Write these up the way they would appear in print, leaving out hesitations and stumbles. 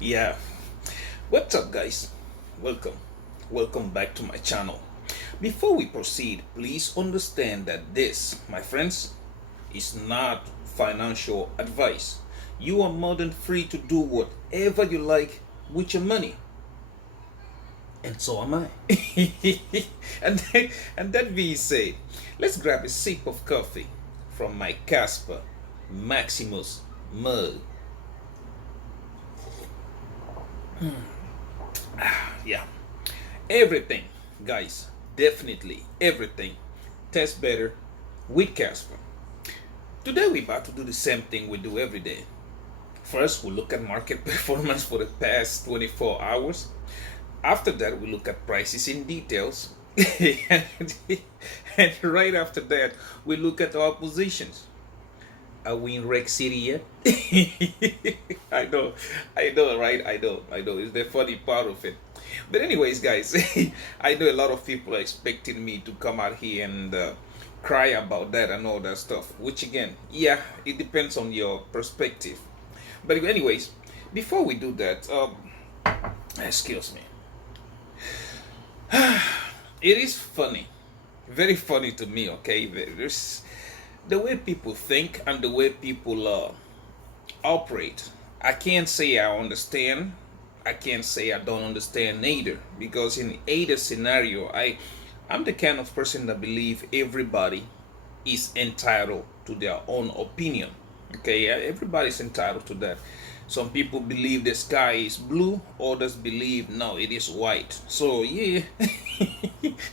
Yeah. What's up, guys? Welcome. Welcome back to my channel. Before we proceed, please understand that this, my friends, is not financial advice. You are more than free to do whatever you like with your money. And so am I. and that being said, let's grab a sip of coffee from my Kaspa Maximus mug. Yeah. Everything, guys, definitely everything tastes better with Casper. Today we're about to do the same thing we do every day. First, we look at market performance for the past 24 hours. After that, we look at prices in details. and right after that, we look at our positions. Are we in Rec City yet? I know, right? I know. It's the funny part of it. But anyways, guys, I know a lot of people are expecting me to come out here and cry about that and all that stuff. Which again, yeah, it depends on your perspective. But anyways, before we do that, excuse me. It is funny, very funny to me. Okay, there's the way people think and the way people operate. I can't say I understand. I can't say I don't understand either, because in either scenario, I'm the kind of person that believe everybody is entitled to their own opinion. Okay, everybody's entitled to that. Some people believe the sky is blue, others believe no, it is white. So yeah,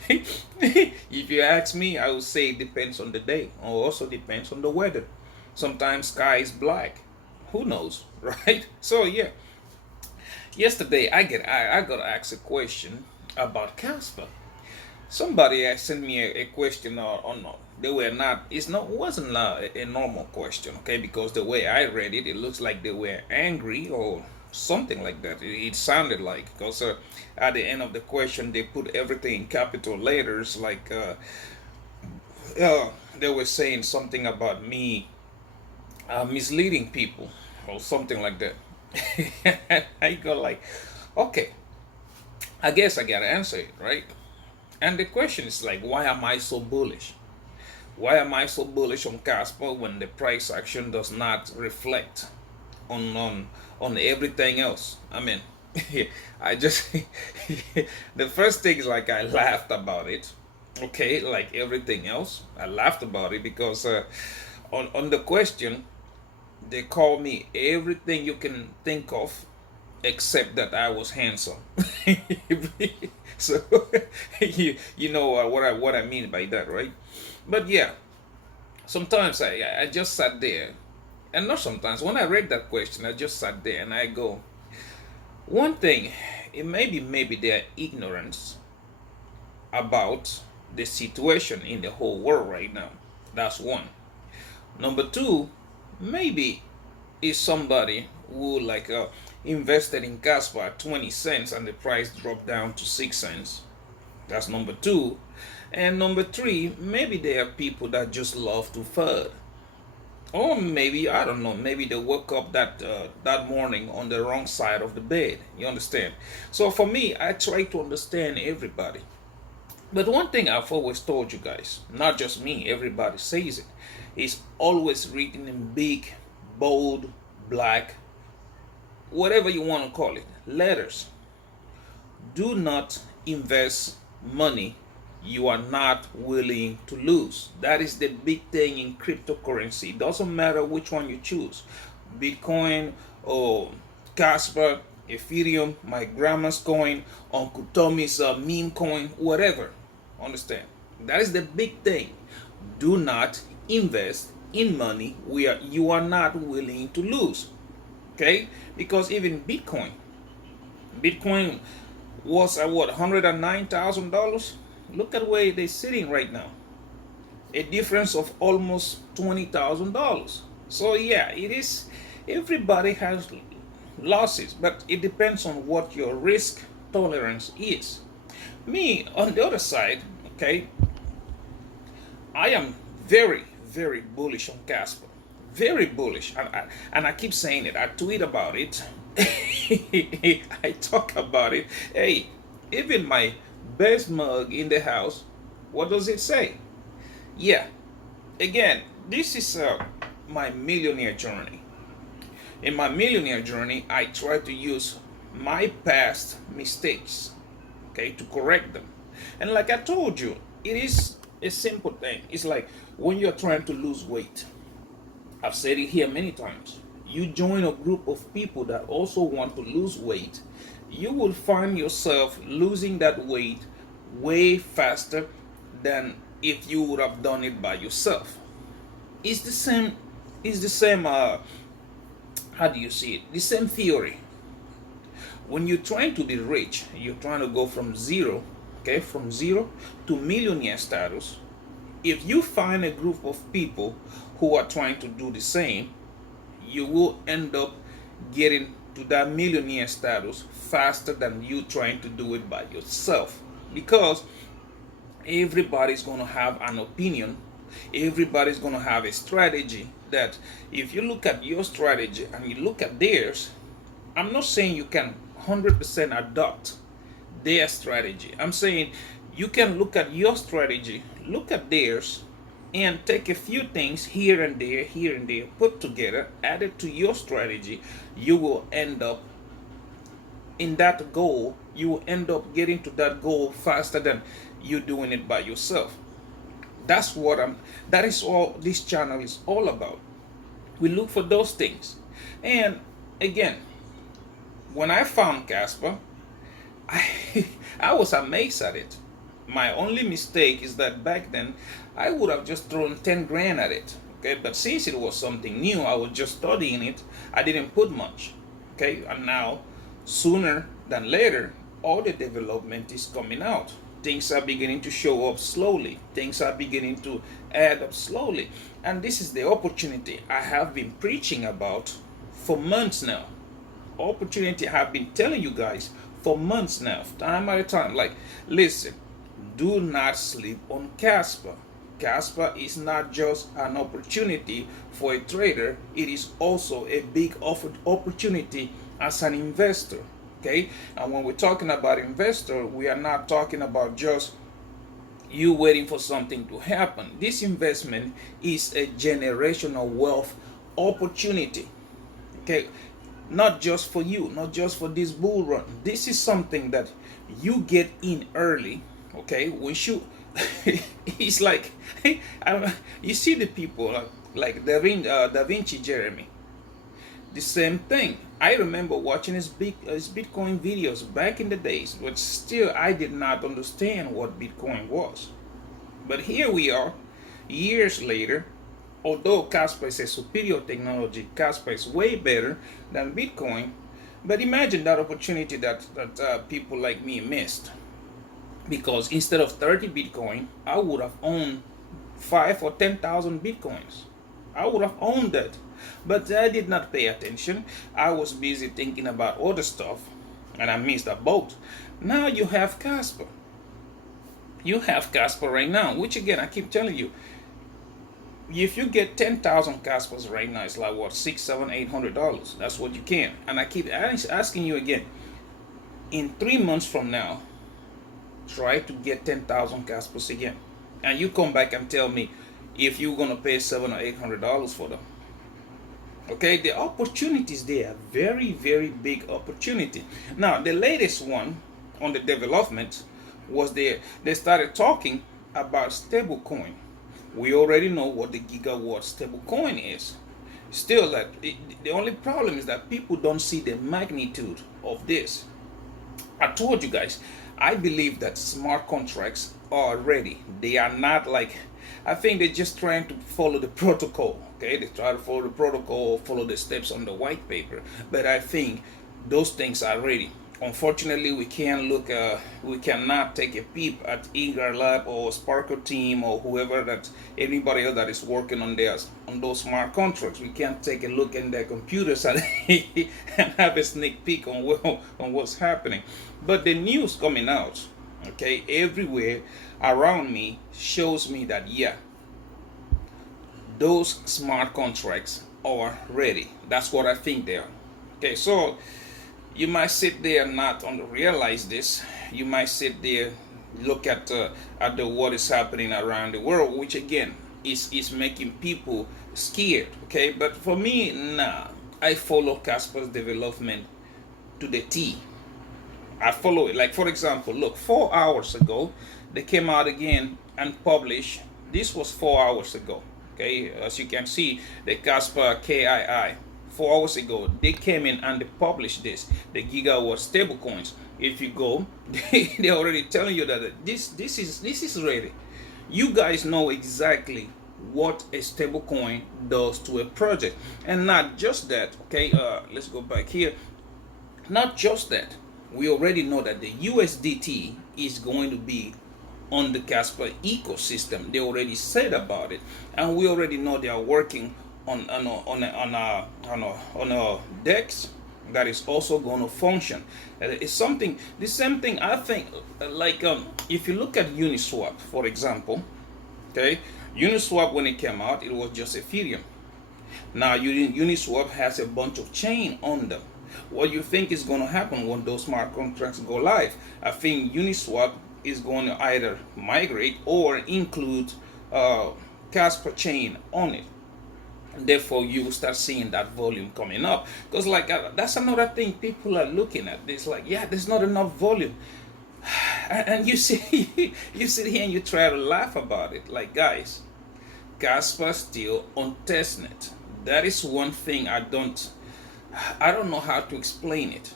if you ask me, I would say it depends on the day, or also depends on the weather. Sometimes sky is black. Who knows, right? So yeah, yesterday I got asked a question about Casper. Somebody sent me a question on they were not it's not wasn't a normal question, okay, because the way I read it, it looks like they were angry or something like that. It sounded like, because at the end of the question they put everything in capital letters, like they were saying something about me misleading people or something like that. I go like, okay, I guess I gotta answer it, right? And the question is like, why am I so bullish? Why am I so bullish on Casper when the price action does not reflect on on on everything else? I mean, I just the first thing is like I laughed about it. Okay, like everything else, I laughed about it because on the question they call me everything you can think of except that I was handsome. So you know what I mean by that, right? But yeah, sometimes I just sat there, and not sometimes. When I read that question, I just sat there and I go, one thing, it maybe their ignorance about the situation in the whole world right now. That's one. Number two, maybe is somebody who like invested in Kaspa at 20 cents and the price dropped down to 6 cents. That's number two. And number three, maybe there are people that just love to FUD. Or maybe, I don't know, maybe they woke up that morning on the wrong side of the bed. You understand? So for me, I try to understand everybody. But one thing I've always told you guys, not just me, everybody says it, is always written in big, bold, black, whatever you want to call it, letters. Do not invest money you are not willing to lose. That is the big thing in cryptocurrency. It doesn't matter which one you choose, Bitcoin or Kaspa, Ethereum, my grandma's coin, Uncle Tommy's meme coin, whatever. Understand? That is the big thing. Do not invest in money where you are not willing to lose. Okay? Because even Bitcoin was at what, $109,000? Look at where they're sitting right now. A difference of almost $20,000. So yeah, it is, everybody has losses, but it depends on what your risk tolerance is. Me, on the other side, okay, I am very, very bullish on Casper. very bullish, and I keep saying it. I tweet about it. I talk about it. Hey, even my best mug in the house, what does it say? Yeah, again, this is my millionaire journey. In my millionaire journey, I try to use my past mistakes, okay, to correct them. And like I told you, it is a simple thing. It's like when you're trying to lose weight. I've said it here many times. You join a group of people that also want to lose weight, you will find yourself losing that weight way faster than if you would have done it by yourself. It's the same. It's the same. How do you see it? The same theory. When you're trying to be rich, you're trying to go from zero, okay, from zero to millionaire status. If you find a group of people who are trying to do the same, you will end up getting to that millionaire status faster than you trying to do it by yourself, because everybody's going to have an opinion, everybody's going to have a strategy. That if you look at your strategy and you look at theirs, I'm not saying you can 100% adopt their strategy. I'm saying you can look at your strategy, look at theirs, and take a few things here and there, put together, add it to your strategy. You will end up in that goal. You will end up getting to that goal faster than you doing it by yourself. That is all this channel is all about. We look for those things. And again, when I found Kaspa, I, I was amazed at it. My only mistake is that back then I would have just thrown 10 grand at it. Okay, but since it was something new, I was just studying it. I didn't put much. Okay, and now sooner than later, all the development is coming out. Things are beginning to show up slowly. Things are beginning to add up slowly. And this is the opportunity I have been preaching about for months now. Opportunity I have been telling you guys for months now, time at a time. Like, listen, do not sleep on Kaspa. Kaspa is not just an opportunity for a trader, it is also a big opportunity as an investor. Okay, and when we're talking about investor, we are not talking about just you waiting for something to happen. This investment is a generational wealth opportunity. Okay, not just for you, not just for this bull run. This is something that you get in early. Okay, when you it's like you see the people like Da Vinci Jeremy, the same thing. I remember watching his Bitcoin videos back in the days, but still I did not understand what Bitcoin was. But here we are, years later. Although Kaspa is a superior technology, Kaspa is way better than Bitcoin. But imagine that opportunity that people like me missed. Because instead of 30 Bitcoin, I would have owned 5 or 10,000 Bitcoins. I would have owned that. But I did not pay attention. I was busy thinking about other stuff, and I missed a boat. Now you have Kaspa. You have Kaspa right now, which again, I keep telling you, if you get 10,000 Kaspas right now, it's like what, $600, $700, $800. That's what you can. And I keep asking you again, in 3 months from now, try to get 10,000 Kaspas again. And you come back and tell me if you're going to pay $700 or $800 for them. Okay, the opportunities there, very, very big opportunity. Now, the latest one on the development was they started talking about stablecoin. We already know what the gigawatt stablecoin is. Still, the only problem is that people don't see the magnitude of this. I told you guys, I believe that smart contracts are ready. They are not like, I think they're just trying to follow the protocol. Okay, they try to follow the protocol, follow the steps on the white paper. But I think those things are ready. Unfortunately, we cannot take a peep at Eager Lab or Sparkle Team or whoever anybody else that is working on those smart contracts. We can't take a look in their computers and have a sneak peek on what's happening. But the news coming out, okay, everywhere around me shows me that yeah, those smart contracts are ready. That's what I think they are. Okay, so you might sit there and not realize this. You might sit there, look at the what is happening around the world, which again is making people scared. Okay, but for me, nah. I follow Kaspa's development to the T. I follow it. Like for example, look, 4 hours ago, they came out again and published. This was 4 hours ago. Okay, as you can see, the Kaspa KII. 4 hours ago, they came in and they published this, the gigawatt stablecoins. If you go, they're already telling you that this is ready. You guys know exactly what a stablecoin does to a project, and not just that. Okay, let's go back here. Not just that, we already know that the USDT is going to be on the Kaspa ecosystem. They already said about it, and we already know they are working on a DEX that is also going to function. It's something, the same thing I think. Like if you look at Uniswap, for example, okay, Uniswap when it came out, it was just Ethereum. Now Uniswap has a bunch of chain on them. What do you think is going to happen when those smart contracts go live? I think Uniswap is going to either migrate or include Kaspa chain on it. And therefore, you will start seeing that volume coming up. Because like that's another thing people are looking at. It's like, yeah, there's not enough volume. And you see, you sit here and you try to laugh about it. Like, guys, Kaspa still on testnet. That is one thing I don't know how to explain it.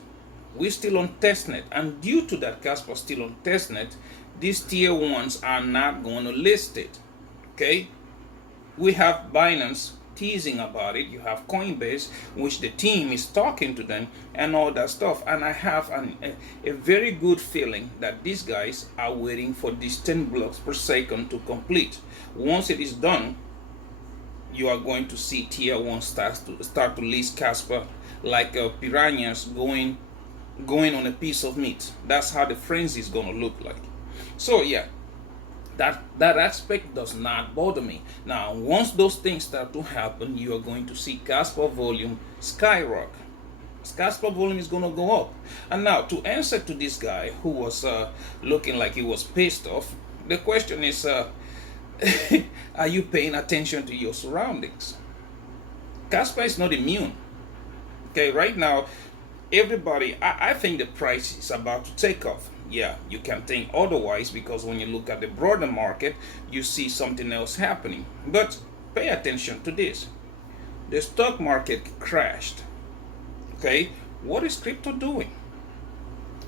We're still on testnet, and due to that Kaspa still on testnet, these tier ones are not going to list it. Okay, we have Binance teasing about it. You have Coinbase, which the team is talking to them and all that stuff. And I have a very good feeling that these guys are waiting for these 10 blocks per second to complete. Once it is done, you are going to see tier one start to list Kaspa like piranhas going on a piece of meat. That's how the frenzy is going to look like. So yeah, that aspect does not bother me. Now, once those things start to happen, you are going to see Kaspa volume skyrocket. Kaspa volume is going to go up. And now, to answer to this guy who was looking like he was pissed off, the question is, are you paying attention to your surroundings? Kaspa is not immune. Okay, right now, everybody, I think the price is about to take off. Yeah, you can think otherwise, because when you look at the broader market, you see something else happening. But pay attention to this. The stock market crashed. Okay, what is crypto doing?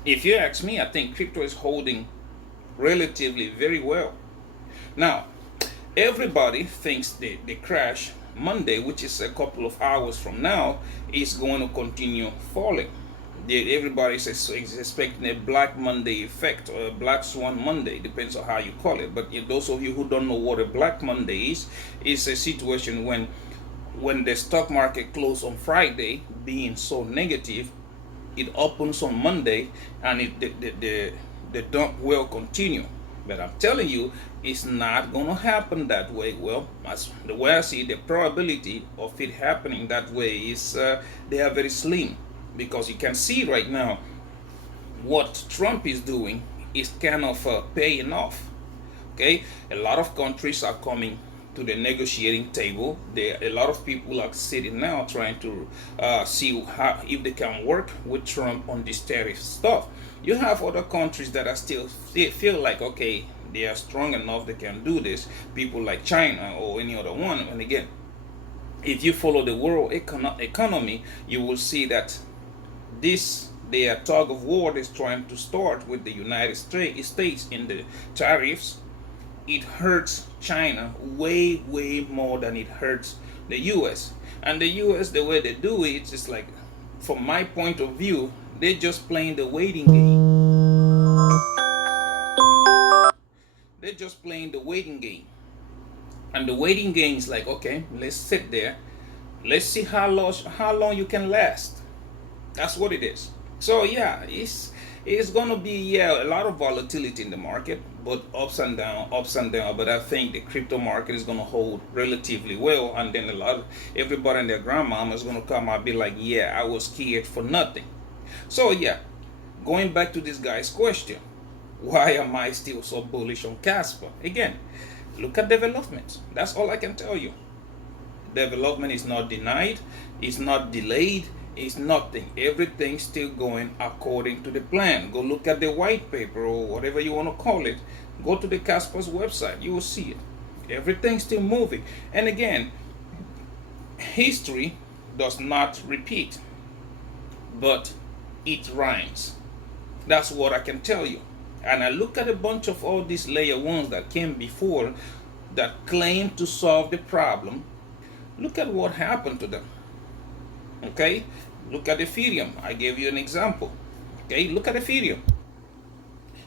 If you ask me, I think crypto is holding relatively very well. Now, everybody thinks the crash Monday, which is a couple of hours from now, is going to continue falling. Everybody is expecting a Black Monday effect or a Black Swan Monday, depends on how you call it. But those of you who don't know what a Black Monday is a situation when the stock market closed on Friday, being so negative, it opens on Monday, and the dump will continue. But I'm telling you, it's not going to happen that way. Well, the way I see the probability of it happening that way is they are very slim. Because you can see right now what Trump is doing is kind of paying off. Okay, a lot of countries are coming to the negotiating table. A lot of people are sitting now trying to see if they can work with Trump on this tariff stuff. You have other countries that are still feel like, okay, they are strong enough, they can do this. People like China or any other one. And again, if you follow the world economy, you will see that their tug of war is trying to start with the United States in the tariffs. It hurts China way more than it hurts the US. And the US, the way they do it, it's just like, from my point of view, they're just playing the waiting game. They're just playing the waiting game. And the waiting game is like, okay, let's sit there. Let's see how long you can last. That's what it is. So yeah, it's gonna be, yeah, a lot of volatility in the market, but ups and down, ups and down. But I think the crypto market is gonna hold relatively well, and then a lot of everybody and their grandmama is gonna come out and be like, yeah, I was scared for nothing. So yeah, going back to this guy's question, why am I still so bullish on Kaspa? Again, look at development. That's all I can tell you. Development is not denied, it's not delayed, it's nothing. Everything's still going according to the plan. Go look at the white paper or whatever you want to call it. Go to the Casper's website, you will see it. Everything's still moving. And again, history does not repeat, but it rhymes. That's what I can tell you. And I look at a bunch of all these layer ones that came before that claim to solve the problem. Look at what happened to them. Okay, look at Ethereum. I gave you an example. Okay, look at Ethereum.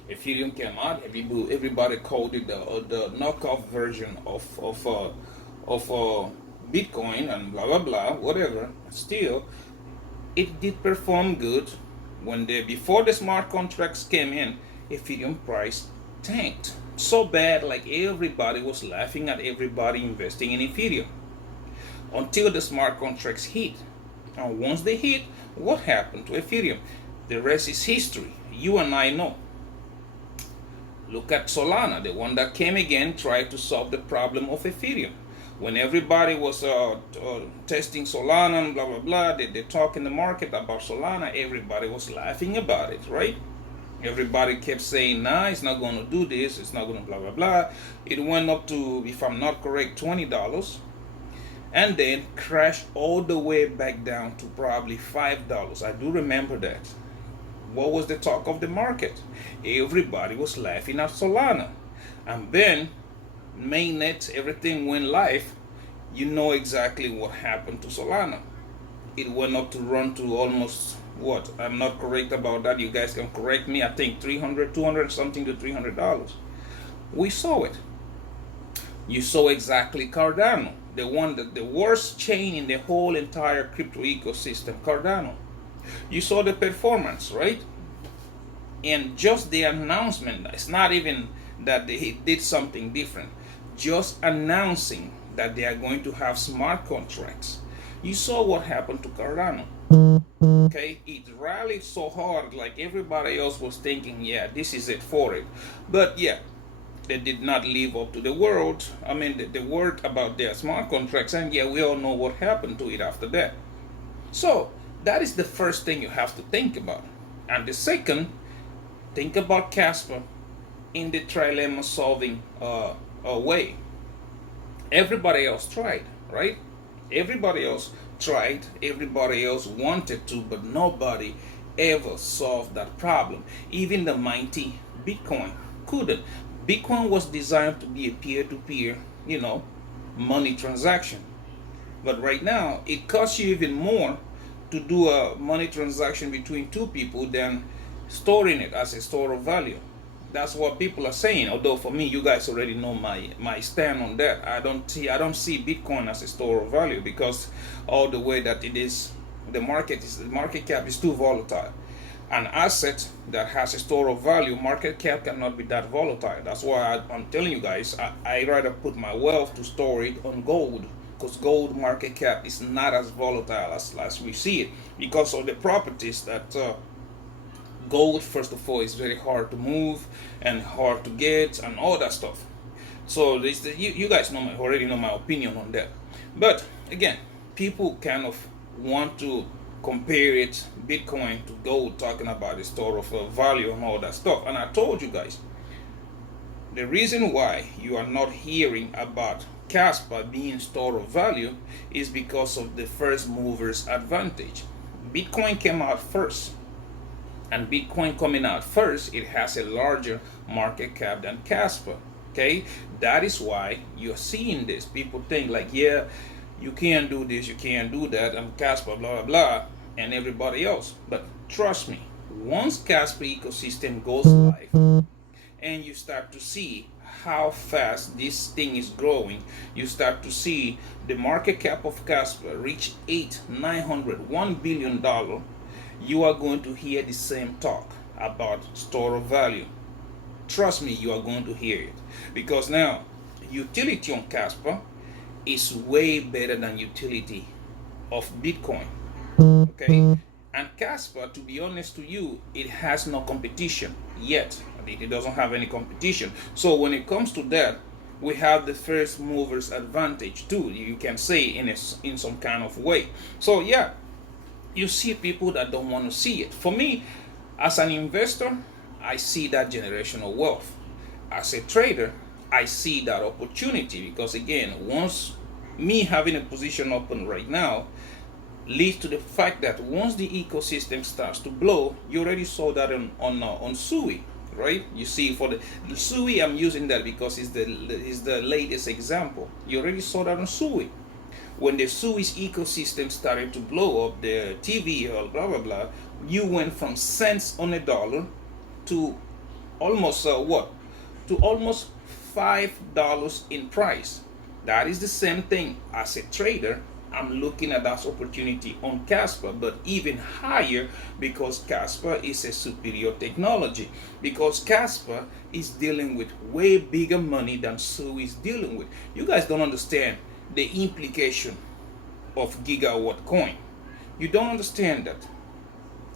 Ethereum came out. Everybody called it the knockoff version of Bitcoin and blah blah blah, whatever. Still, it did perform good when before the smart contracts came in. Ethereum price tanked so bad, like everybody was laughing at everybody investing in Ethereum until the smart contracts hit. And once they hit, what happened to Ethereum? The rest is history. You and I know. Look at Solana, the one that came again, tried to solve the problem of Ethereum. When everybody was testing Solana and blah blah blah, they talk in the market about Solana, everybody was laughing about it, right? Everybody kept saying, nah, it's not going to do this, it's not going to blah blah blah. It went up to, if I'm not correct, $20, and then crashed all the way back down to probably $5. I do remember that. What was the talk of the market? Everybody was laughing at Solana. And then mainnet, everything went live. You know exactly what happened to Solana. It went up to run to almost, what, I'm not correct about that, you guys can correct me, I think 200 something to $300. We saw it. You saw exactly Cardano, the worst chain in the whole entire crypto ecosystem, Cardano. You saw the performance, right? And just the announcement, it's not even that they did something different, just announcing that they are going to have smart contracts. You saw what happened to Cardano. Okay, it rallied so hard, like everybody else was thinking, yeah, this is it for it. But yeah, they did not live up to the word. I mean, the word about their smart contracts, and yeah, we all know what happened to it after that. So that is the first thing you have to think about. And the second, think about Kaspa in the trilemma solving way. Everybody else tried, right? Everybody else tried, everybody else wanted to, but nobody ever solved that problem. Even the mighty Bitcoin couldn't. Bitcoin was designed to be a peer-to-peer, money transaction. But right now, it costs you even more to do a money transaction between two people than storing it as a store of value. That's what people are saying. Although for me, you guys already know my stand on that. I don't see Bitcoin as a store of value, because all the way that it is, the market cap is too volatile. An asset that has a store of value, market cap cannot be that volatile. That's why I'm telling you guys, I rather put my wealth to store it on gold, because gold market cap is not as volatile as we see it, because of the properties that gold, first of all, is very hard to move and hard to get and all that stuff. So you guys already know my opinion on that. But again, people kind of want to compare it, Bitcoin to gold, talking about the store of value and all that stuff. And I told you guys, the reason why you are not hearing about Kaspa being store of value is because of the first movers advantage. Bitcoin came out first, and Bitcoin coming out first, it has a larger market cap than Kaspa. Okay, that is why you're seeing this. People think like, yeah, you can't do this, you can't do that, and Kaspa, blah blah blah, and everybody else. But trust me, once Kaspa ecosystem goes live, and you start to see how fast this thing is growing, you start to see the market cap of Kaspa reach $800, $900, $1 billion, you are going to hear the same talk about store of value. Trust me, you are going to hear it, because now utility on Kaspa is way better than utility of Bitcoin. Okay, and Kaspa, to be honest to you, it has no competition yet. It doesn't have any competition. So when it comes to that, we have the first movers advantage too, you can say, in some kind of way. So yeah, you see people that don't want to see it. For me, as an investor, I see that generational wealth. As a trader, I see that opportunity, because again, once me having a position open right now leads to the fact that once the ecosystem starts to blow, you already saw that on Sui, right? You see, for the Sui, I'm using that because it's the latest example. You already saw that on Sui. When the Sui's ecosystem started to blow up, the TV or blah blah blah, you went from cents on a dollar to almost to almost $5 in price. That is the same thing. As a trader, I'm looking at that opportunity on Kaspa, but even higher, because Kaspa is a superior technology. Because Kaspa is dealing with way bigger money than Sui is dealing with. You guys don't understand the implication of gigawatt coin. You don't understand that.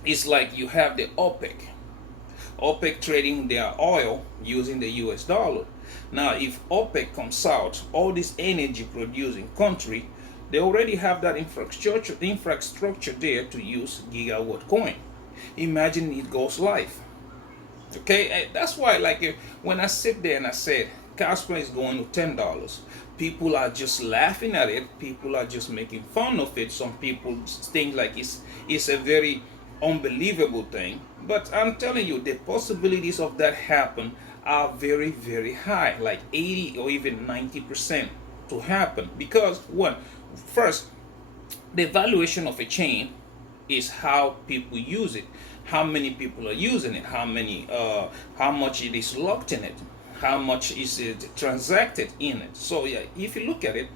It's like you have the OPEC trading their oil using the US dollar. Now, if OPEC comes out, all this energy producing country, they already have that infrastructure there to use gigawatt coin. Imagine it goes live. Okay, that's why, like, when I sit there and I said Kaspa is going to $10, people are just laughing at it. People are just making fun of it. Some people think like it's a very unbelievable thing. But I'm telling you, the possibilities of that happen are very, very high, like 80 or even 90% to happen. Because first, the valuation of a chain is how people use it, how many people are using it, how much it is locked in it, how much is it transacted in it. So yeah, if you look at it,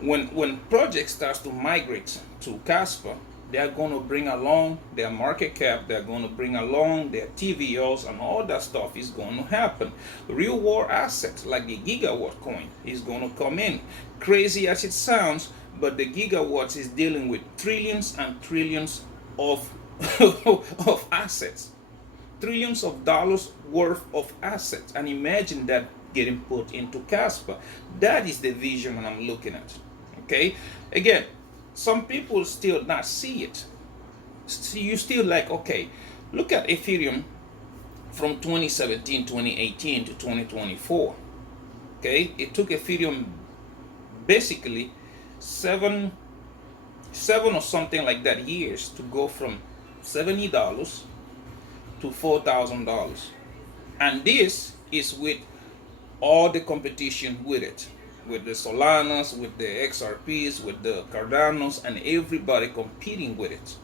when projects starts to migrate to Kaspa, they're going to bring along their market cap, they're going to bring along their TVLs, and all that stuff is going to happen. Real world assets like the gigawatt coin is going to come in. Crazy as it sounds, but the gigawatts is dealing with trillions and trillions of of assets, trillions of dollars worth of assets. And imagine that getting put into Kaspa. That is the vision I'm looking at. Okay, again, some people still not see it. So you still like, okay, look at Ethereum from 2017, 2018 to 2024. Okay, it took Ethereum basically seven or something like that years to go from $70 to $4,000. And this is with all the competition with it, with the Solanas, with the XRPs, with the Cardanos, and everybody competing with it.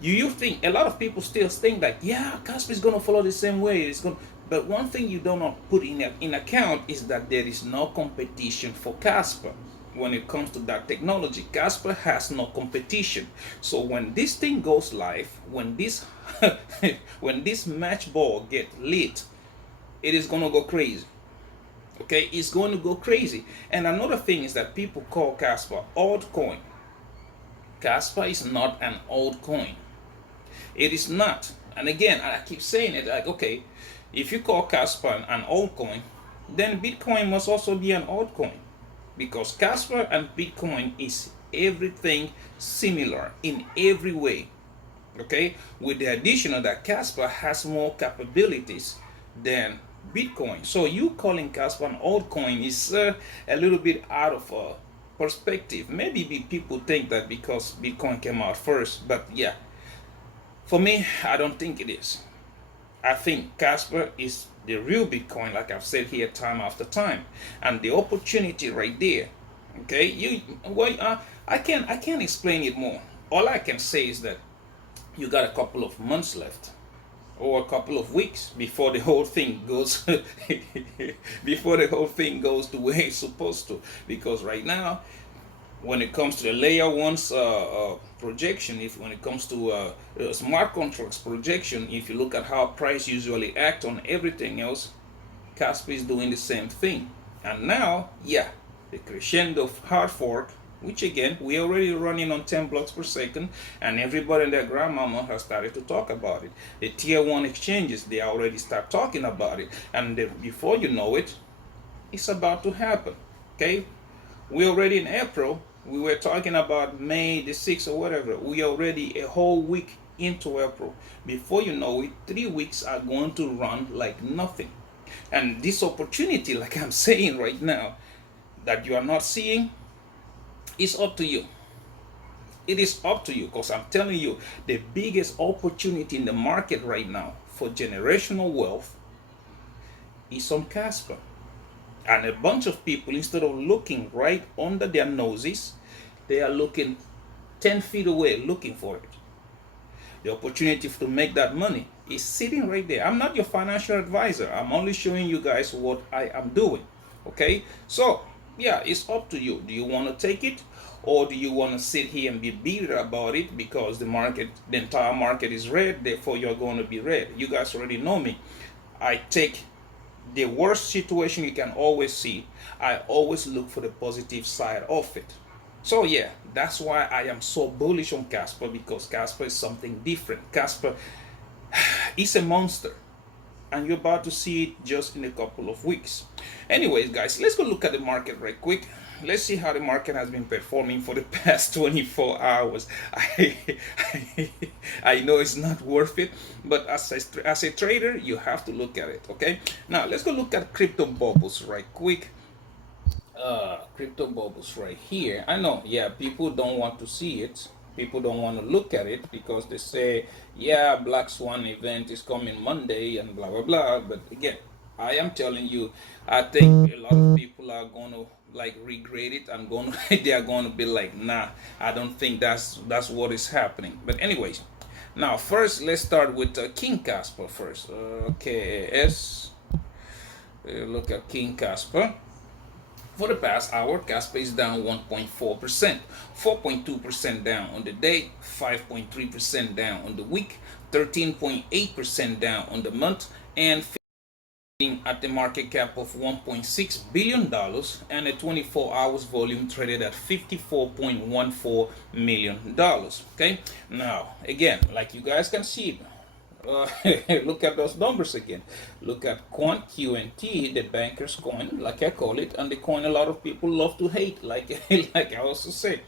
You think a lot of people still think that, yeah, Kaspa is going to follow the same way. But one thing you do not put in account is that there is no competition for Kaspa. When it comes to that technology, Kaspa has no competition. So when this thing goes live, when this when this match ball get lit, it is going to go crazy. Okay, it's going to go crazy. And another thing is that people call Kaspa altcoin. Kaspa is not an altcoin. It is not. And again, I keep saying it, like, okay, if you call Kaspa an altcoin, then Bitcoin must also be an altcoin, because Kaspa and Bitcoin is everything similar in every way. Okay, with the addition of that, Kaspa has more capabilities than Bitcoin. So you calling Kaspa an altcoin is a little bit out of perspective. Maybe people think that because Bitcoin came out first, but yeah, for me, I don't think it is. I think Kaspa is the real Bitcoin, like I've said here time after time, and the opportunity right there. Okay, I can't explain it more. All I can say is that you got a couple of months left, or a couple of weeks before the whole thing goes before the whole thing goes the way it's supposed to. Because right now, when it comes to the layer one's projection, if when it comes to smart contracts projection, if you look at how price usually act on everything else, Kaspa is doing the same thing. And now, yeah, the crescendo of hard fork, which again, we already running on 10 blocks per second, and everybody and their grandmama has started to talk about it. The tier one exchanges, they already start talking about it, and before you know it, it's about to happen. Okay, we already in April. We were talking about May the 6th or whatever. We already a whole week into April. Before you know it, 3 weeks are going to run like nothing. And this opportunity, like I'm saying right now, that you are not seeing, is up to you. It is up to you, because I'm telling you, the biggest opportunity in the market right now for generational wealth is on Kaspa. And a bunch of people, instead of looking right under their noses, they are looking 10 feet away looking for it. The opportunity to make that money is sitting right there. I'm not your financial advisor. I'm only showing you guys what I am doing. Okay? So, yeah, it's up to you. Do you want to take it? Or do you want to sit here and be bitter about it because the entire market is red, therefore you're going to be red? You guys already know me. I take the worst situation you can always see. I always look for the positive side of it. So yeah, that's why I am so bullish on Kaspa, because Kaspa is something different. Kaspa is a monster, and you're about to see it just in a couple of weeks. Anyways, guys, let's go look at the market right quick. Let's see how the market has been performing for the past 24 hours. I know it's not worth it, but as a trader, you have to look at it, okay? Now, let's go look at crypto bubbles right quick. Crypto bubbles right here. I know, yeah, people don't want to see it. People don't want to look at it because they say, yeah, Black Swan event is coming Monday and blah, blah, blah. But again, I am telling you, I think a lot of people are going to like regret it and they are going to be like, nah, I don't think that's what is happening. But anyways, now first let's start with King Kaspa first. Look at King Kaspa. For the past hour, Kaspa is down 1.4%, 4.2% down on the day, 5.3% down on the week, 13.8% down on the month, and at the market cap of $1.6 billion and a 24 hours volume traded at $54.14 million. Okay, now again, like you guys can see, look at those numbers again. Look at Quant QNT, the banker's coin, like I call it, and the coin a lot of people love to hate, like I also say.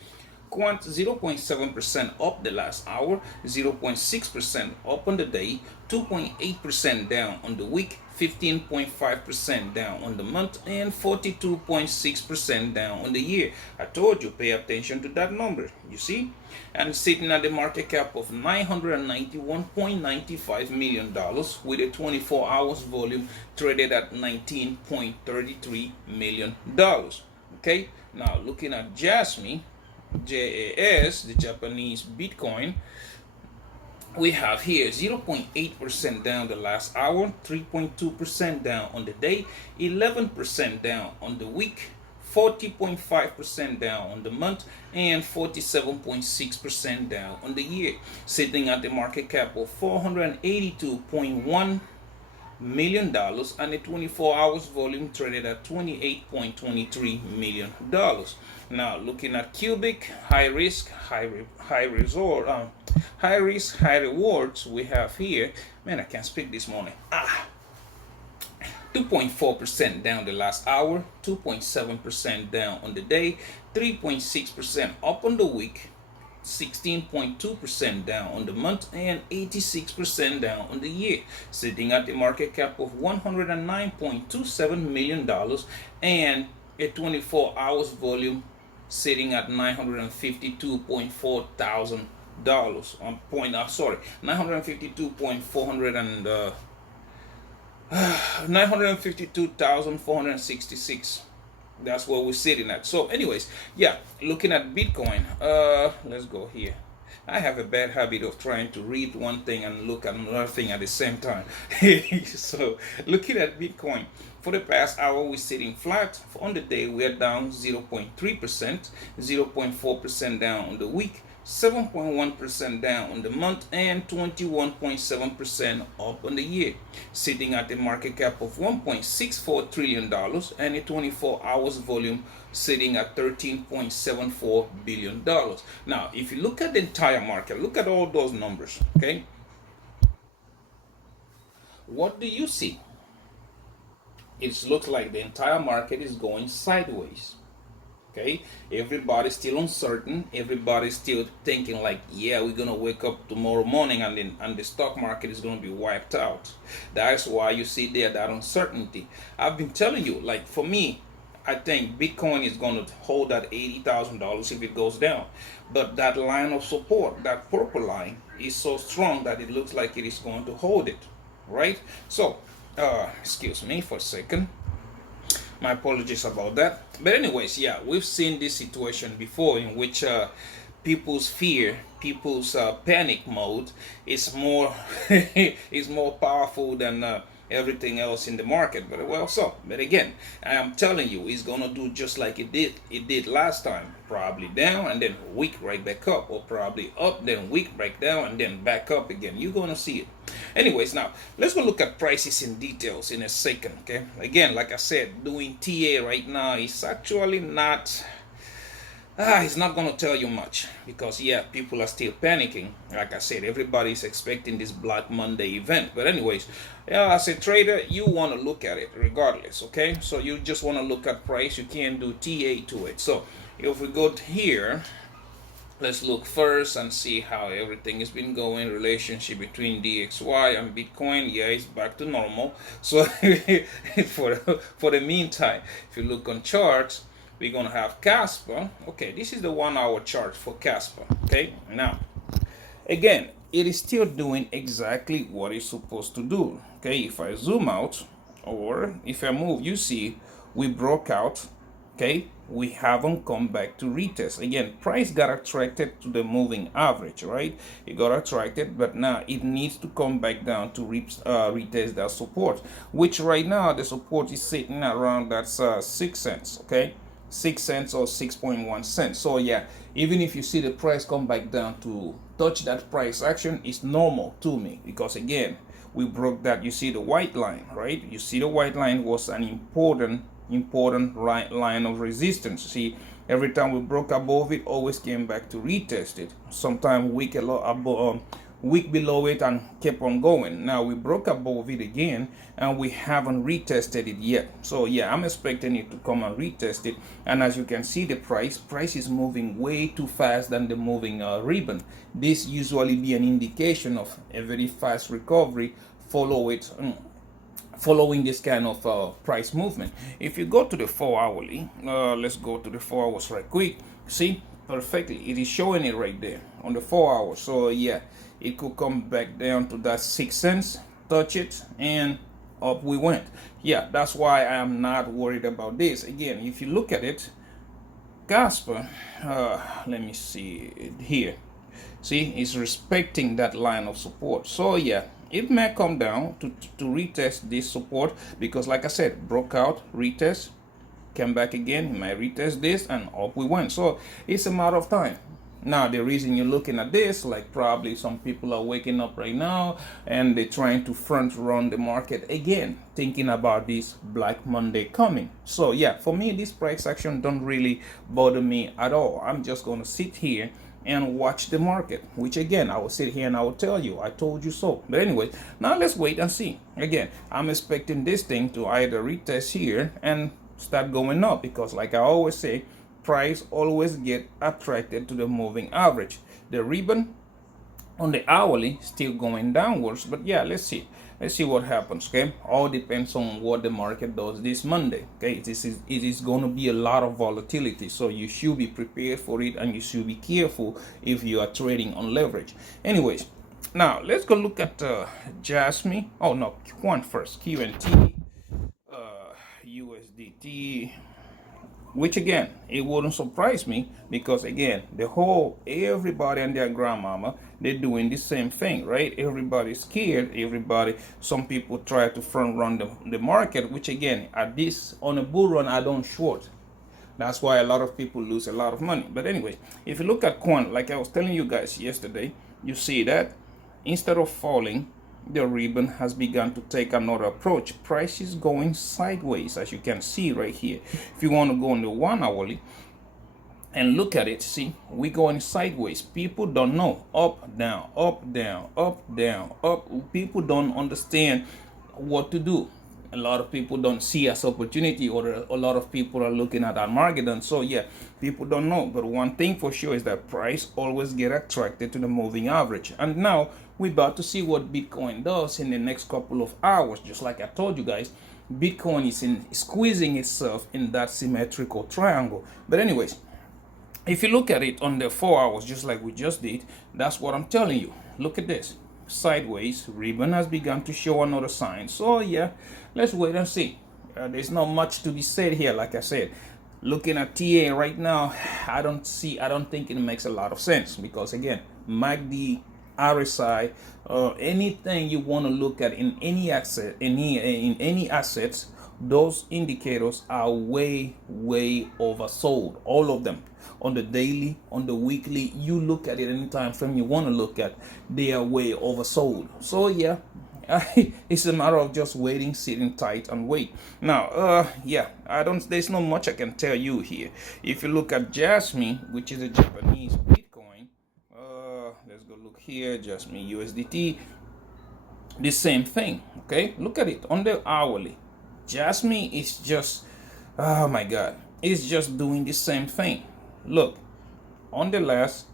Quant 0.7% up the last hour, 0.6% up on the day, 2.8% down on the week, 15.5% down on the month, and 42.6% down on the year. I told you, pay attention to that number, you see? And sitting at the market cap of $991.95 million with a 24 hours volume traded at $19.33 million. Okay, now looking at Jasmine, JAS, the Japanese Bitcoin, we have here 0.8% down the last hour, 3.2% down on the day, 11% down on the week, 40.5% down on the month, and 47.6% down on the year, sitting at the market cap of $482.1 million and a 24 hours volume traded at $28.23 million. Now looking at Cubic, high risk, high risk, high rewards, we have here, man, I can't speak this morning. 2.4% down the last hour, 2.7% down on the day, 3.6% up on the week, 16.2% down on the month, and 86% down on the year, sitting at the market cap of $109.27 million and a 24 hours volume sitting at $952.4 thousand $952,466. That's where we're sitting at. So anyways, yeah, looking at Bitcoin, let's go here. I have a bad habit of trying to read one thing and look at another thing at the same time. So, looking at Bitcoin, for the past hour, we're sitting flat. On the day, we're down 0.3%, 0.4% down on the week, 7.1% down on the month, and 21.7% up on the year, sitting at a market cap of $1.64 trillion and a 24 hours volume sitting at $13.74 billion. Now, if you look at the entire market, look at all those numbers, okay? What do you see? It looks like the entire market is going sideways. Okay, everybody's still uncertain. Everybody's still thinking like, yeah, we're gonna wake up tomorrow morning and the stock market is gonna be wiped out. That's why you see there that uncertainty. I've been telling you, like for me, I think Bitcoin is gonna hold at $80,000 if it goes down. But that line of support, that purple line, is so strong that it looks like it is going to hold it, right? So, excuse me for a second. My apologies about that. But anyways, yeah, we've seen this situation before in which people's fear, people's panic mode is more is more powerful than everything else in the market. But again, I am telling you, it's gonna do just like it did last time. Probably down and then weak right back up, or probably up then weak back down and then back up again. You're gonna see it. Anyways, now let's go look at prices in details in a second. Okay, again, like I said, doing TA right now is actually not it's not going to tell you much, because yeah, people are still panicking. Like I said, everybody's expecting this Black Monday event. But anyways, yeah, as a trader, you want to look at it regardless. Okay, so you just want to look at price. You can't do TA to it. So if we go here, let's look first and see how everything has been going. Relationship between DXY and Bitcoin, yeah, it's back to normal. So for the meantime, if you look on charts, we're gonna have Kaspa. Okay, this is the 1 hour chart for Kaspa. Okay, now again, it is still doing exactly what it's supposed to do. Okay, if I zoom out or if I move, you see we broke out. Okay, we haven't come back to retest. Again, price got attracted to the moving average, right? It got attracted, but now it needs to come back down to retest that support, which right now the support is sitting around that's 6 cents. Okay, 6 cents or 6.1 cents. So yeah, even if you see the price come back down to touch that price action, it's normal to me, because again, we broke that. You see the white line, right? You see the white line was an important line of resistance. See, every time we broke above it, always came back to retest it. Sometimes week above, week below it, and kept on going. Now we broke above it again, and we haven't retested it yet. So yeah, I'm expecting it to come and retest it. And as you can see, the price is moving way too fast than the moving ribbon. This usually be an indication of a very fast recovery. Following this kind of price movement. If you go to the 4 hourly, let's go to the 4 hours right quick. See, perfectly, it is showing it right there on the 4 hours. So yeah, it could come back down to that 6 cents, touch it, and up we went. Yeah, that's why I am not worried about this. Again, if you look at it, Kaspa, let me see it here. See, it's respecting that line of support. So yeah, it may come down to retest this support, because like I said, broke out, retest, came back again, it might retest this, and up we went. So it's a matter of time. Now, the reason you're looking at this, like probably some people are waking up right now and they're trying to front run the market again, thinking about this Black Monday coming. So yeah, for me, this price action don't really bother me at all. I'm just going to sit here and watch the market, which again, I will sit here and I will tell you, I told you so. But anyway, now let's wait and see. Again, I'm expecting this thing to either retest here and start going up, because like I always say, price always get attracted to the moving average. The ribbon on the hourly still going downwards, but yeah, let's see what happens. Okay, all depends on what the market does this Monday. Okay, it is going to be a lot of volatility, so you should be prepared for it, and you should be careful if you are trading on leverage. Anyways, now let's go look at Jasmine. Oh no, Q1 first. QNT, USDT. which again, it wouldn't surprise me, because again, everybody and their grandmama, they're doing the same thing, right? Everybody's scared. Some people try to front run the market, which again, on a bull run, I don't short. That's why a lot of people lose a lot of money. But anyway, if you look at corn, like I was telling you guys yesterday, you see that instead of falling, the ribbon has begun to take another approach. Price is going sideways, as you can see right here. If you want to go on the 1 hourly and look at it, see, we're going sideways. People don't know. Up, down, up, down, up, down, up. People don't understand what to do. A lot of people don't see as opportunity, or a lot of people are looking at that market, and so yeah, people don't know. But one thing for sure is that price always get attracted to the moving average. And now we're about to see what Bitcoin does in the next couple of hours. Just like I told you guys, Bitcoin is squeezing itself in that symmetrical triangle. But anyways, if you look at it on the 4 hours, just like we just did, that's what I'm telling you. Look at this. Sideways, ribbon has begun to show another sign. So yeah, let's wait and see. There's not much to be said here. Like I said, looking at TA right now, I don't think it makes a lot of sense, because again, MACD, RSI, anything you want to look at in any asset, in any assets, those indicators are way oversold, all of them. On the daily, on the weekly, you look at it any time frame you want to look at, they are way oversold. So yeah, it's a matter of just waiting, sitting tight and wait. Now yeah, there's not much I can tell you here. If you look at Jasmine, which is a Japanese Bitcoin, let's go look here. Jasmine USDT, the same thing. Okay, look at it on the hourly. Jasmine is just, oh my god, it's just doing the same thing. Look, on the last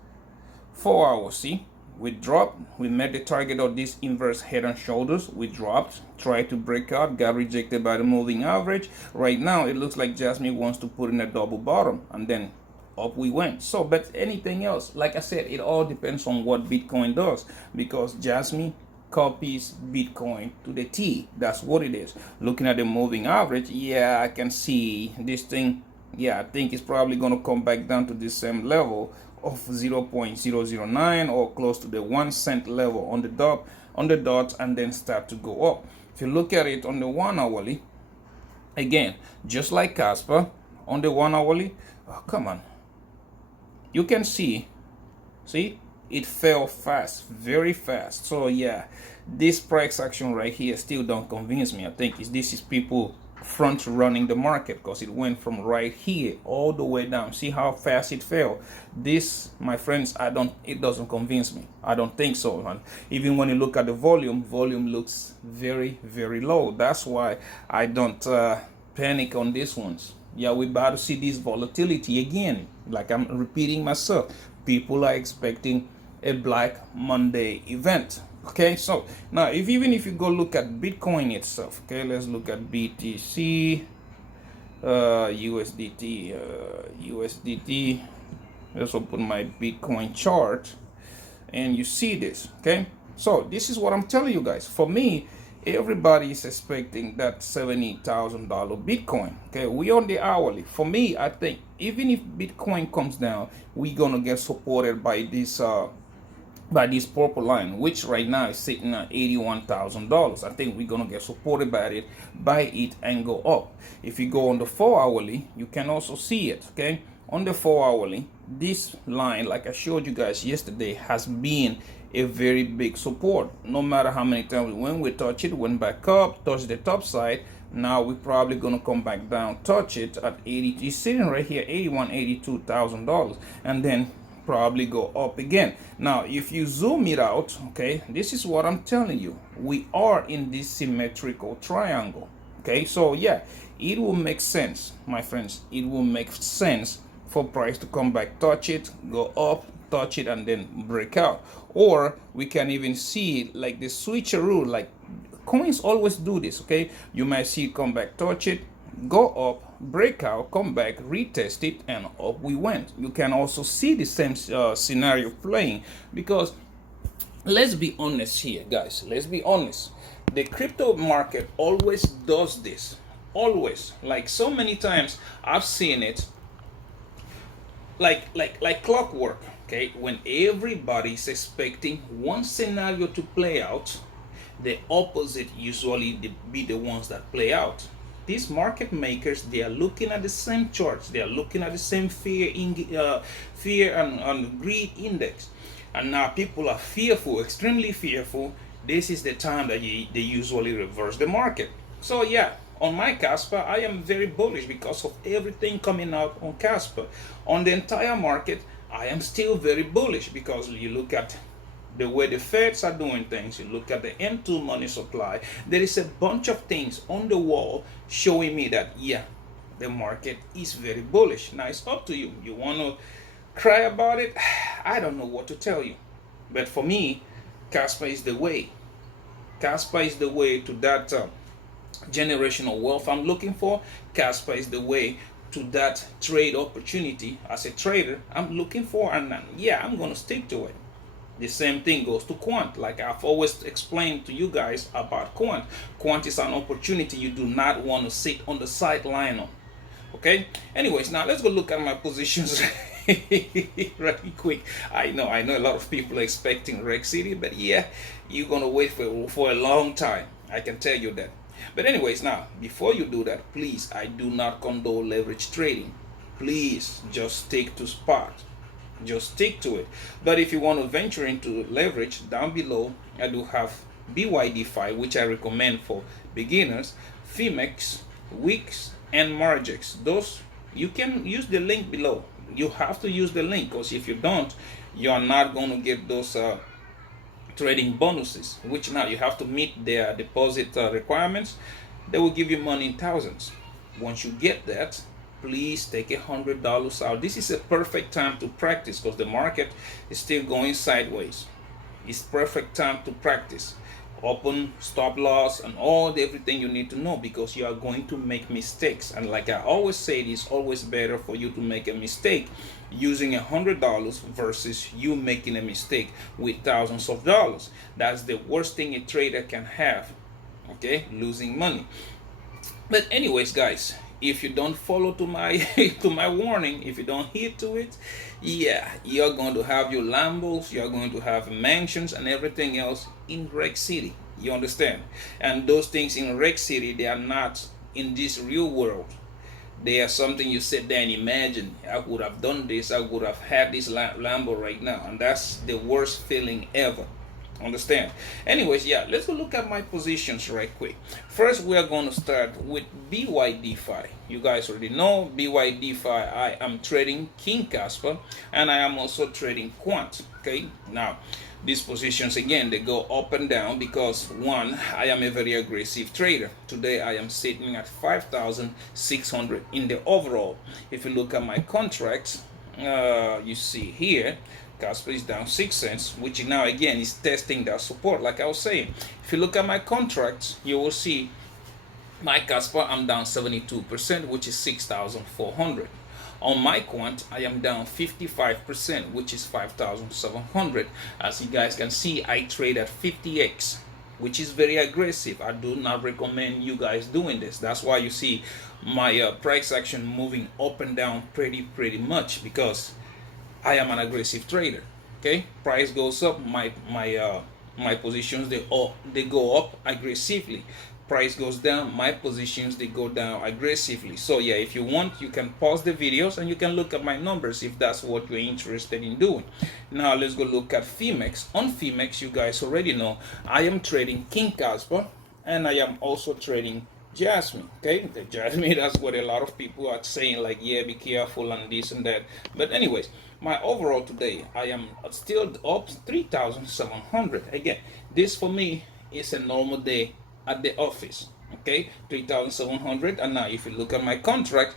4 hours, see, we dropped, we met the target of this inverse head and shoulders, we dropped, tried to break out, got rejected by the moving average. Right now it looks like Jasmine wants to put in a double bottom, and then up we went. So, but anything else, like I said, it all depends on what Bitcoin does, because Jasmine copies Bitcoin to the T. That's what it is. Looking at the moving average, yeah, I can see this thing. Yeah, I think it's probably going to come back down to the same level of 0.009 or close to the 1 cent level on the dot, and then start to go up. If you look at it on the 1 hourly, again, just like Kaspa, on the 1 hourly, oh, come on, you can see it fell fast, very fast. So yeah, this price action right here still don't convince me. I think this is people front running the market, because it went from right here all the way down. See how fast it fell. This, my friends, it doesn't convince me. I don't think so, man. Even when you look at the volume looks very low. That's why I don't panic on these ones. Yeah, we're about to see this volatility again. Like I'm repeating myself, people are expecting a Black Monday event. Okay, so now even if you go look at Bitcoin itself, okay, let's look at BTC, USDT. Let's open my Bitcoin chart, and you see this. Okay, so this is what I'm telling you guys. For me, everybody is expecting that $70,000 Bitcoin. Okay, we on the hourly. For me, I think even if Bitcoin comes down, we're gonna get supported by this purple line, which right now is sitting at $81,000. I think we're gonna get supported by it and go up. If you go on the 4 hourly, you can also see it. Okay, on the 4 hourly, this line, like I showed you guys yesterday, has been a very big support. No matter how many times when we touch it, went back up, touch the top side. Now we're probably gonna come back down, touch it at 80. It's sitting right here, $82,000, and then probably go up again. Now if you zoom it out, okay, this is what I'm telling you, we are in this symmetrical triangle. Okay, so yeah, it will make sense, my friends, it will make sense for price to come back, touch it, go up, touch it, and then break out. Or we can even see it like the switcheroo, like coins always do this. Okay, you might see it come back, touch it, go up, break out, come back, retest it, and up we went. You can also see the same scenario playing, because let's be honest here, guys, let's be honest, the crypto market always does this, always. Like so many times I've seen it like clockwork. Okay, when everybody's expecting one scenario to play out, the opposite usually be the ones that play out. These market makers, they are looking at the same charts, they are looking at the same fear and greed index, and now people are fearful, extremely fearful. This is the time that they usually reverse the market. So yeah, on my Kaspa, I am very bullish because of everything coming out on Kaspa. On the entire market, I am still very bullish because you look at the way the Feds are doing things, you look at the M2 money supply, there is a bunch of things on the wall showing me that, yeah, the market is very bullish. Now it's up to you. You want to cry about it? I don't know what to tell you. But for me, Kaspa is the way. Kaspa is the way to that generational wealth I'm looking for. Kaspa is the way to that trade opportunity as a trader I'm looking for, and yeah, I'm going to stick to it. The same thing goes to quant. Like I've always explained to you guys about quant. Quant is an opportunity you do not want to sit on the sideline on. Okay? Anyways, now let's go look at my positions really quick. I know a lot of people are expecting Reg City, but yeah, you're gonna wait for a long time. I can tell you that. But anyways, now before you do that, please, I do not condone leverage trading. Please just stick to spot. Just stick to it. But if you want to venture into leverage, down below I do have Bydfi, which I recommend for beginners, Phemex, Wix, and Margex. Those you can use the link below. You have to use the link, because if you don't, you are not going to get those trading bonuses, which now you have to meet their deposit requirements. They will give you money in thousands. Once you get that, please take $100 out. This is a perfect time to practice because the market is still going sideways. It's perfect time to practice. Open stop loss and everything you need to know, because you are going to make mistakes. And like I always say, it is always better for you to make a mistake using $100 versus you making a mistake with thousands of dollars. That's the worst thing a trader can have. Okay, losing money. But anyways, guys, if you don't follow to my to my warning, if you don't heed to it, yeah, you're going to have your Lambos, you're going to have mansions and everything else in Reg City. You understand? And those things in Reg City, they are not in this real world. They are something you sit there and imagine. I would have done this, I would have had this Lambo right now, and that's the worst feeling ever. Understand? Anyways, yeah, let's go look at my positions right quick. First, we are going to start with Bydfi. You guys already know Bydfi. I am trading King Kaspa, and I am also trading quant. Okay, now these positions, again, they go up and down because, one, I am a very aggressive trader. Today I am sitting at 5,600 in the overall. If you look at my contracts, you see here Kaspa is down 6 cents, which now again is testing that support. Like I was saying, if you look at my contracts, you will see my Kaspa, I'm down 72%, which is 6,400. On my quant, I am down 55%, which is 5,700. As you guys can see, I trade at 50x, which is very aggressive. I do not recommend you guys doing this. That's why you see my price action moving up and down pretty much, because I am an aggressive trader. Okay, price goes up, my positions they go up aggressively. Price goes down, my positions they go down aggressively. So yeah, if you want, you can pause the videos and you can look at my numbers if that's what you're interested in doing. Now let's go look at Phemex. On Phemex, you guys already know I am trading King Kaspa and I am also trading Jasmine. Okay, the Jasmine, that's what a lot of people are saying, like, yeah, be careful and this and that. But anyways, my overall today, I am still up 3,700. Again, this for me is a normal day at the office. Okay, 3,700. And now if you look at my contract,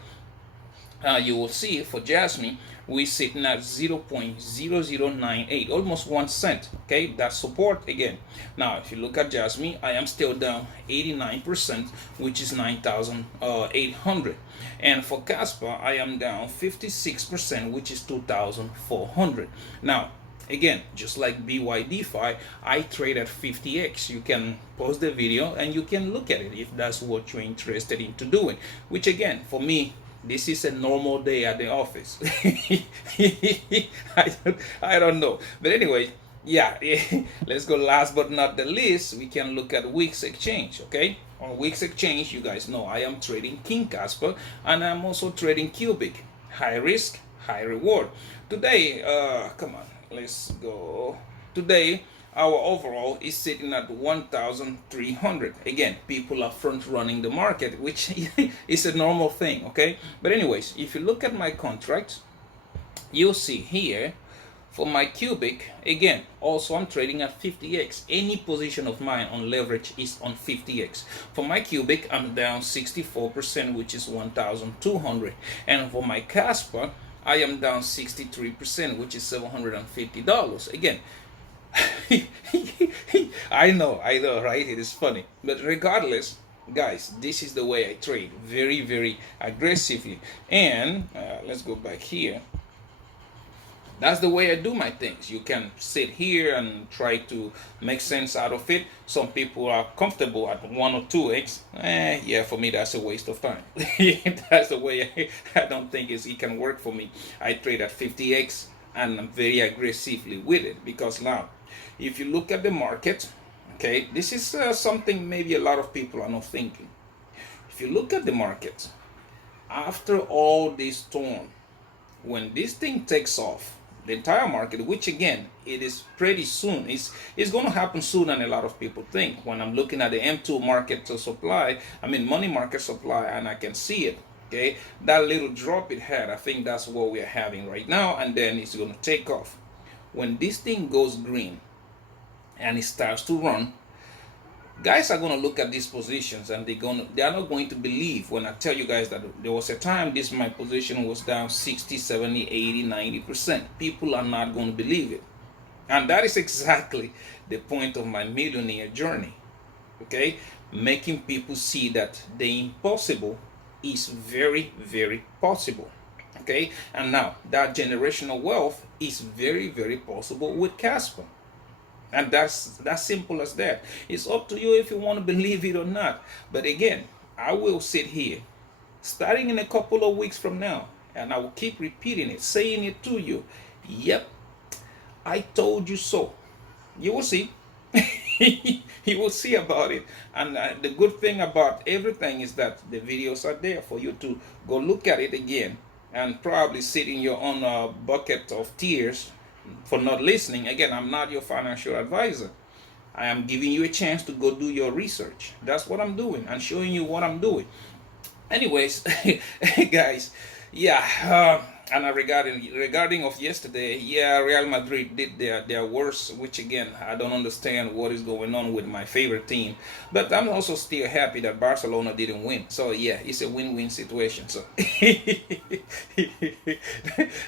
you will see for Jasmine we're sitting at 0.0098, almost 1 cent. Okay, that's support again. Now if you look at Jasmine, I am still down 89%, which is 9,800. And for Kaspa, I am down 56%, which is 2,400. Now again, just like Bydfi, I trade at 50x. You can pause the video and you can look at it if that's what you're interested in doing. Which again, for me, this is a normal day at the office. I don't know. But anyway, yeah, let's go last but not the least. We can look at week's exchange, okay? On week's exchange, you guys know I am trading King Kaspa, and I'm also trading Cubic. High risk, high reward. Today, come on, let's go. Today, our overall is sitting at 1,300. Again, people are front running the market, which is a normal thing, okay? But anyways, if you look at my contract, you'll see here for my cubic, again, also I'm trading at 50x. Any position of mine on leverage is on 50x. For my cubic, I'm down 64%, which is 1,200. And for my Kaspa, I am down 63%, which is $750. Again, I know, right? It is funny. But regardless, guys, this is the way I trade. Very, very aggressively. And let's go back here. That's the way I do my things. You can sit here and try to make sense out of it. Some people are comfortable at 1 or 2x. Yeah, for me that's a waste of time. That's the way I don't think it can work for me. I trade at 50x and I'm very aggressively with it, because now if you look at the market, okay, this is something maybe a lot of people are not thinking. If you look at the market, after all this storm, when this thing takes off, the entire market, which again, it is pretty soon, it's going to happen sooner than a lot of people think. When I'm looking at the M2 market to supply, I mean money market supply, and I can see it, okay, that little drop it had, I think that's what we're having right now, and then it's going to take off. When this thing goes green and it starts to run, guys are going to look at these positions and they are not going to believe when I tell you guys that there was a time my position was down 60, 70, 80, 90%. People are not going to believe it. And that is exactly the point of my millionaire journey. Okay? Making people see that the impossible is very, very possible. Okay? And now that generational wealth is very, very possible with Kaspa. And that's simple as that. It's up to you if you want to believe it or not. But again, I will sit here starting in a couple of weeks from now, and I will keep repeating it, saying it to you. Yep, I told you so. You will see. You will see about it. And the good thing about everything is that the videos are there for you to go look at it again and probably sit in your own bucket of tears for not listening. Again, I'm not your financial advisor. I am giving you a chance to go do your research. That's what I'm doing. I'm showing you what I'm doing. Anyways, guys, yeah, and regarding of yesterday, yeah, Real Madrid did their worst, which again, I don't understand what is going on with my favorite team. But I'm also still happy that Barcelona didn't win. So yeah, it's a win-win situation. So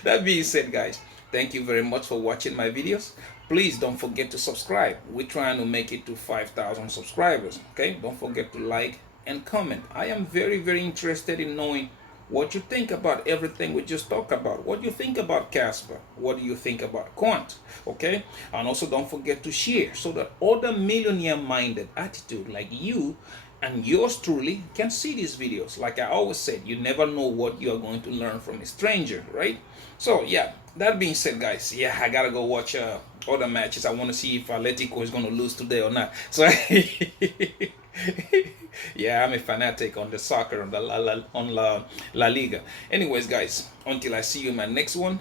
that being said, guys, thank you very much for watching my videos. Please don't forget to subscribe. We're trying to make it to 5,000 subscribers. Okay, don't forget to like and comment. I am very, very interested in knowing what you think about everything we just talked about. What do you think about Kaspa? What do you think about Quant? Okay, and also don't forget to share so that other millionaire-minded attitude like you and yours truly can see these videos. Like I always said, you never know what you are going to learn from a stranger, right? So yeah, that being said, guys, yeah, I gotta go watch other matches. I want to see if Atletico is going to lose today or not. So yeah, I'm a fanatic on the soccer, on the La Liga. Anyways, guys, until I see you in my next one,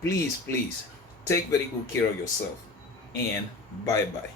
please take very good care of yourself, and bye bye.